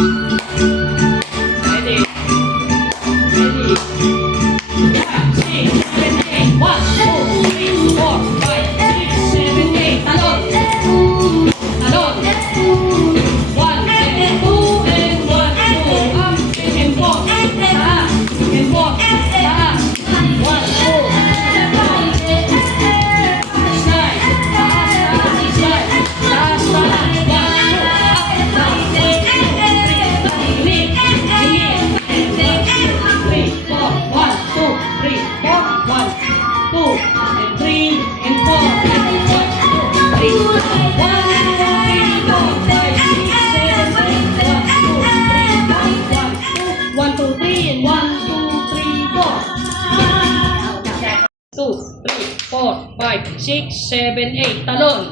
Ready? Ready? 6, 7, 8. 1, 2, 3, 4, 5, 6, 7, 8. Talon. Talon. 1 and 2 and 1, 2. Up and walk. Taas. And walk. Taas. 1, 2. Slide. Taas, taas. Slide. Taas, taas. 1, 2. Up, down. 1, 2, 3. Lift. Lift. 3, 4. 1, 2, 3, 4. 1, 2, and 3, and 4. 1, 2, 3, 4. 1, 1, 2, 3, and 1, 2, 3, 4. 2, 3, 4, 5, 6, 7, 8. Talon.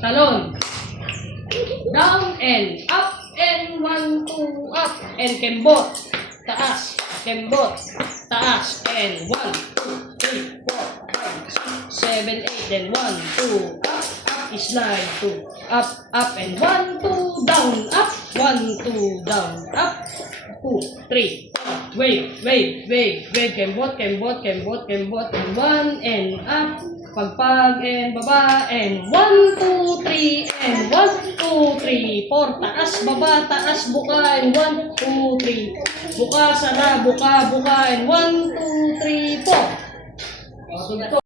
Talon. Down and up and 1, 2, up and kembot. Taas. Kembot. Taas and 1, 2, 3, 4, 5, 6, 7, 8. Then 1, 2, up. Slide 2, up and 1, 2, down, up, 1, 2, down, up, 2, 3, 4, wave, kembot, and 1 and up, pagpag and baba, and 1, 2, 3, and 1, 2, 3, 4, taas, baba, taas, buka, and 1, 2, 3, buka, sara, buka, and 1, 2, 3, 4.